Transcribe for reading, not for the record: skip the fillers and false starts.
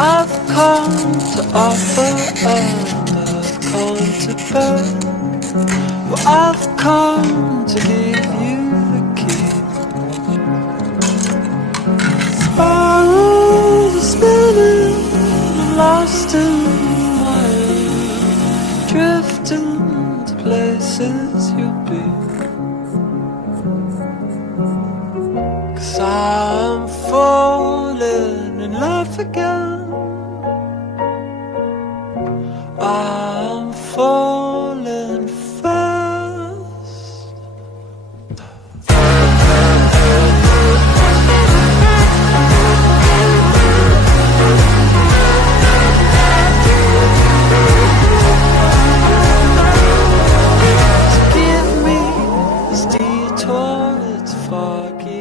I've come to offer and I've come to beg. Well, I've come to give you the key. Spirals are spinning, I'm lost in my own, drifting to places you'll be. 'Cause I'm falling in love again. I'm falling fast. So give me this detour, it's foggy